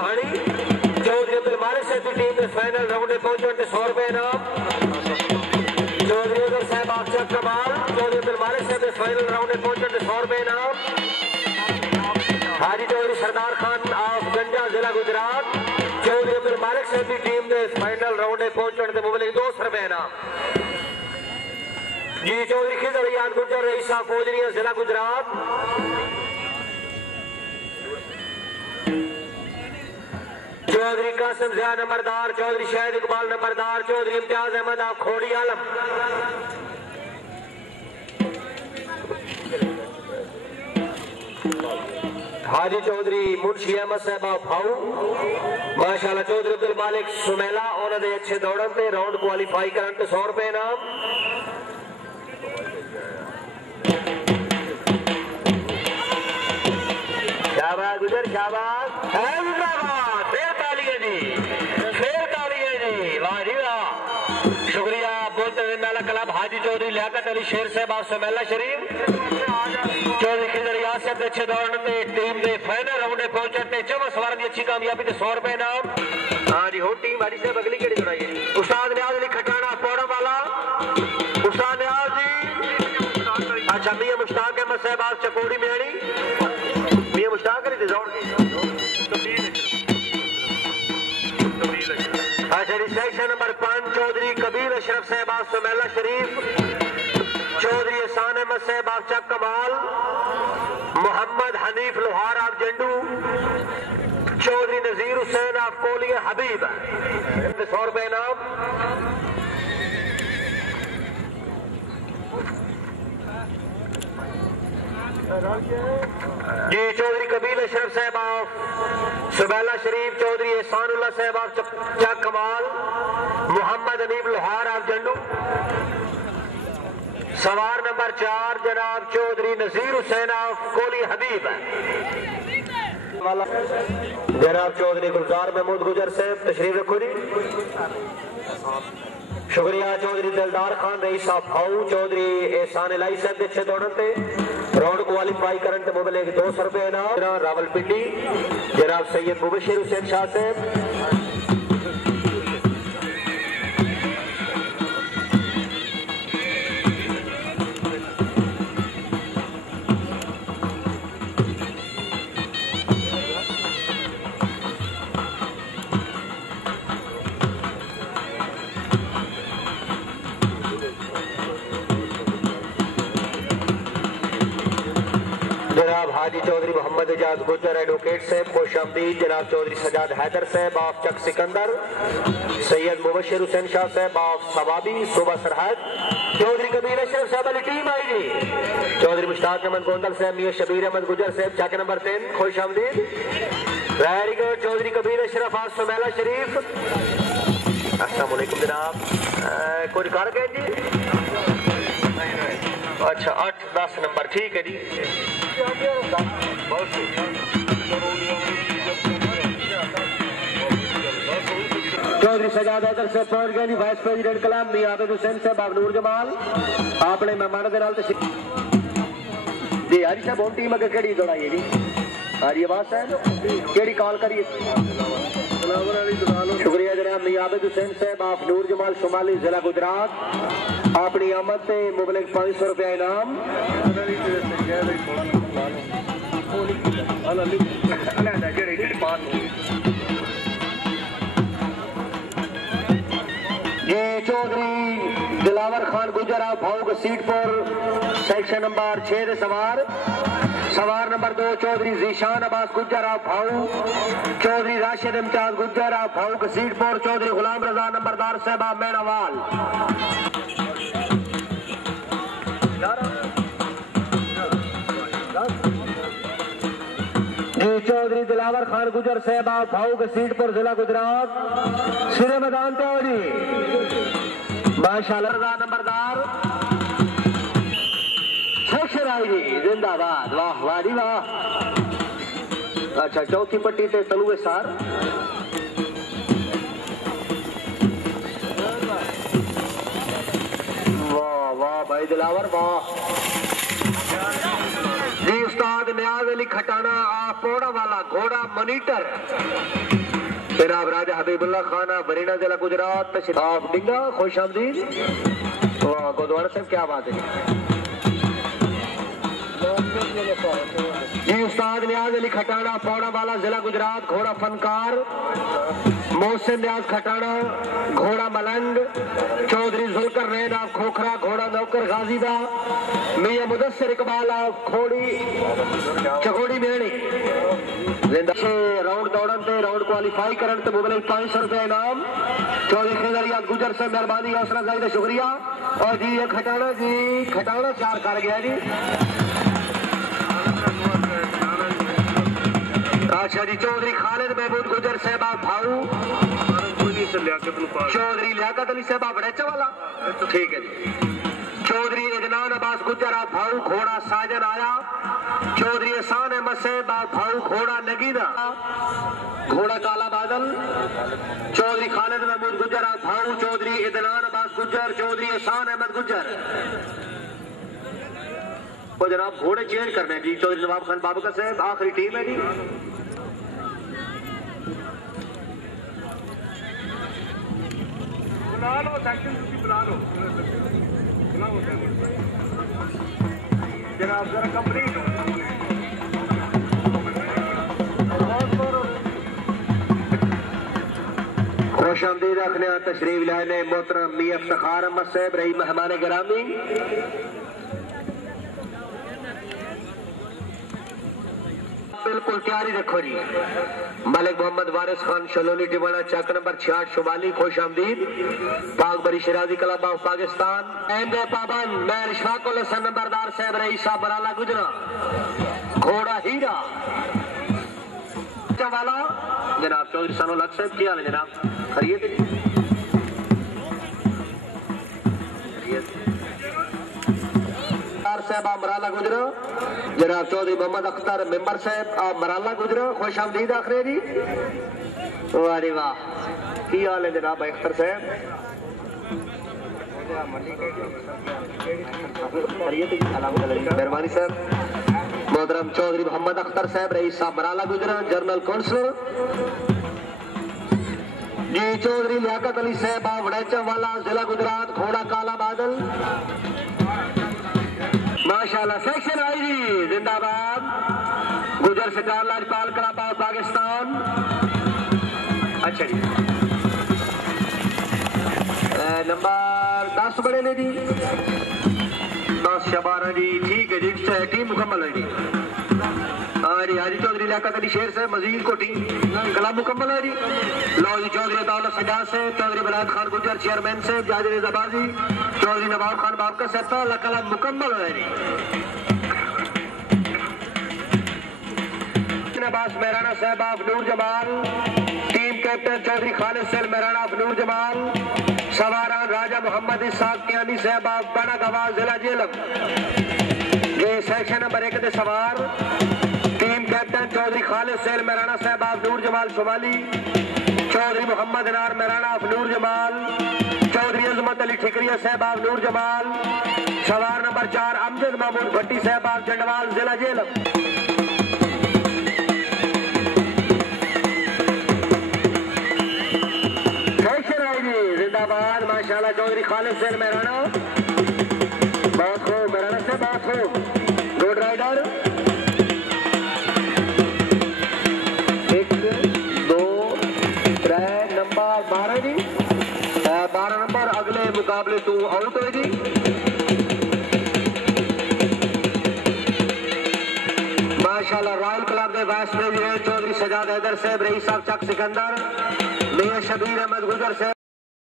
दहाड़ी चौधरी अब्दुल मालिक साहब की टीम ने फाइनल राउंड में पहुंचे 100 रुपए इनाम। चौधरी उदर साहब अफजल कमाल चौधरी अब्दुल मालिक साहब ने फाइनल राउंड में पहुंचे 100 रुपए इनाम। हाजी चौधरी सरदार खान ऑफ गंजा जिला गुजरात चौधरी अब्दुल मालिक साहब की टीम ने फाइनल राउंड में पहुंचने के मुकाबले 200 रुपए इनाम। जी चौधरी खिजर याद गुजर रईसा फौजरिया जिला गुजरात चौधरी कासिम ज़िया नंबरदार चौधरी शाहिद इकबाल नंबरदार चौधरी इम्तियाज अहमद आप खोड़ी आलम हाजी चौधरी मुंशी अहमद साहब भाऊ माशाल्लाह चौधरी अब्दुल मालिक सुमेला उन्होंने अच्छे दौड़न से राउंड क्वालीफाई करने 100 रुपए इनाम। शाबाश गुजर शाबाश हैदराबाद फिर तालियां जी वाह जी वाह शुक्रिया बोलते हुए मेला क्लब हाजी चौधरी लियाकत अली शेर साहब आप सुमेला शरीफ चौधरी खिजर यासिर के अच्छे दौड़न से टीम के फाइनल राउंड में पहुंचने 24 सवार की अच्छी कामयाबी 100 रुपए इनाम। हाँ जी हो टीम हाजी साहब अगली केड़ी दौड़ाई उस्ताद न्याज अली खटाना पौड़ा वाला उस्ताद न्याज जी अच्छा मियां मुश्ताक अहमद साहब आप चकोड़ी मेहड़ी मियां मुश्ताक अली दौड़ अच्छा सेक्शन नंबर 5 चौधरी कबीर अशरफ साहब आप सुमेला शरीफ चौधरी एहसान अहमद साहब आप चक कमाल मोहम्मद हनीफ लोहार आप जंडू चौधरी नजीर हुसैन आप कोलिया हबीब 100 रुपए इनाम। जी चौधरी कबीर अशरफ साहब आप सुबैला शरीफ चौधरी एहसानुल्लाह साहब आप चक कमाल मोहम्मद हनीफ लोहार आप जंडू सवार नंबर 4 जनाब चौधरी नजीर हुसैन आप कोली हबीब जनाब चौधरी गुलजार महमूद गुजर साहब तशरीफ रखो जी शुक्रिया चौधरी दिलदार खान रईस साहब भाऊ चौधरी एहसान इलाही साहब के अच्छे दौड़न से राउंड क्वालीफाई करने के मुकाबले 200 रुपए इनाम। रावलपिंडी जनाब सैयद मुबशिर हुसैन शाह साहब जनाब हाजी चौधरी मोहम्मद एजाज गुजर एडवोकेट साहब खुशामदीद जनाब चौधरी सजाद हैदर साहब आप चक सिकंदर सैयद मुबशिर हुसैन शाह साहब आप सवाबी सुबह सरहद चौधरी कबीर अशरफ साहब वाली टीम आई जी चौधरी मुश्ताक अहमद गोंदल साहब मियां शबीर अहमद गुजर साहब चक नंबर 3 खुशामदीद वेरी गुड चौधरी कबीर अशरफ आप सुमेला शरीफ अस्सलाम वालेकुम जनाब कोई रिकॉर्ड है जी अच्छा 8-10 नंबर ठीक है जी चौधरी सजाद हैदर से पहुंच गए वाइस प्रेसिडेंट कलाम मियां आबिद हुसैन साहब नूर जमाल आपने मेहमान के नाल जी हाजी साहब और टीम अगर केड़ी दौड़ाई है जी हाजी आवाज साहब केड़ी कॉल करिए शुक्रिया जनाब मियां आबिद हुसैन साहब आप नूर जमाल शुमाली जिला गुजरात अपनी आमद से मुबलिक 500 रुपया इनाम। ये चौधरी दिलावर खान गुजर आप भाऊ सीट पर सेक्शन नंबर 6 दे सवार नंबर 2 चौधरी जीशान अब्बास गुजर आप भाऊ चौधरी राशिद इम्तियाज गुजर आप भाऊ सीट पर चौधरी गुलाम रजा नंबरदार साहब आप मेनावाल चौधरी दिलावर खान गुजर साहब आप भाऊ के सीट पर जिला गुजरात सिरे मैदान चौधरी माशाल्लाह नंबरदार जी जिंदाबाद वाह वाह जी वाह। अच्छा चौथी पट्टी से तलुए सार वाह वाह भाई दिलावर वाह जी उस्ताद न्याज अली खटाना आप पोड़ा वाला घोड़ा मॉनिटर जनाब राजा हबीबुल्ला खाना वरीना जिला गुजरात तशरीफ डिंगा खुश आमदीद। वाह गुरुद्वारा साहब क्या बात है जी। उस्ताद नियाज अली खटाना पौड़ा वाला जिला गुजरात घोड़ा फनकार मोहसिन नियाज खटाना घोड़ा मलंग चौधरी जुल्कर नैन आप खोखरा घोड़ा नौकर गाजीदा मियां मुदस्सिर इकबाल आप खोड़ी चकोड़ी मेड़ी राउंड दौड़न ते राउंड क्वालीफाई करन ते मुबले 500 रुपया इनाम। चौधरी खिजरियात गुजर से मेहरबानी हौसला जाहिद शुक्रिया। और जी ये खटाना चार कर गया जी। अच्छा जी चौधरी खालिद महमूद गुजर साहब भाऊ चौधरी लियाकत अली साहब बड़ेचा वाला ठीक है जी। चौधरी इदनान अब्बास गुजर भाऊ घोड़ा साजन आया। चौधरी एहसान अहमद साहब भाऊ घोड़ा नगीना घोड़ा काला बादल। चौधरी खालिद महमूद गुजर भाऊ चौधरी इदनान अब्बास गुजर चौधरी एहसान अहमद गुजर। वो जनाब घोड़े चेंज करने जी। चौधरी नवाब खान बाबका साहब आखिरी टीम है जी। जनाब जरा कंप्लीट हो खुश आमदीद रखने तशरीफ लाने मोहतरम मियां इफ्तिखार अहमद साहब रही मेहमान गिरामी। बिल्कुल तैयारी रखो जी। मलिक मोहम्मद वारिस खान शलोनी टिवाना चक नंबर 66 शुमाली खुश आमदीद। पाक बरी शिराजी क्लब ऑफ पाकिस्तान एंडे पाबंद मैं इशफाकुल हसन नंबरदार साहब रईस साहब बराला गुजरा घोड़ा हीरा वाला जनाब चौधरी सनोल हक साहब क्या हाल है जनाब खैरियत साहब आप मराला गुजरा। जनाब चौधरी मोहम्मद अख्तर मेंबर साहब आप मराला गुजरा खुश आमदीद आखिर जी। वाह वाह की हाल है जनाब अख्तर साहब मेहरबानी साहब। मोहतरम चौधरी मोहम्मद अख्तर साहब रईस साहब मराला गुजरा जनरल काउंसलर जी। चौधरी लियाकत अली साहब आप वड़ैचा वाला जिला गुजरात घोड़ा काला बादल माशाल्लाह सेक्शन आई जी जिंदाबाद। गुजर सरकार लाजपाल क्लब ऑफ पाकिस्तान। अच्छा जी नंबर 10 बड़े ने जी 10 12 जी ठीक है जी टीम मुकम्मल है जी। जी हाजी चौधरी लियाकत अली शेर से मजीद को टीम क्लब मुकम्मल है जी। लो जी चौधरी दौलत सजाद से चौधरी बलायत खान गुजर चेयरमैन से जाजिर जबाजी चौधरी नवाब खान बाबका से पहला क्लब मुकम्मल है जी। Abbas Mehrana Sahab of Noor Jamal team captain Chaudhary Khalid Sail Mehrana of Noor Jamal सवारान राजा मोहम्मद इसाक कियानी साहब ऑफ बड़ा गवाज जिला जेलम। ये सेक्शन नंबर 1 के सवार team captain Chaudhary Khalid Sail Mehrana Sahab of Noor Jamal शुमाली चौधरी मोहम्मद नार मेहराना ऑफ नूर जमाल चौधरी अजमत अली ठिकरिया साहब ऑफ नूर जमाल सवार नंबर 4 अमजद महमूद भट्टी साहब ऑफ जंडवाल जिला जेलम। जिंदाबाद माशाल्लाह चौधरी खालिद सैल मेहराना बहुत खूब मेहराना से बहुत खूब गुड राइडर 1 2 3 नंबर 12 जी 12 नंबर अगले मुकाबले तू आउट हो जी। माशाल्लाह रॉयल क्लब के वाइस प्रेसिडेंट चौधरी सजाद हैदर साहब रईस साहब चक सिकंदर मियां शबीर अहमद गुजर साहब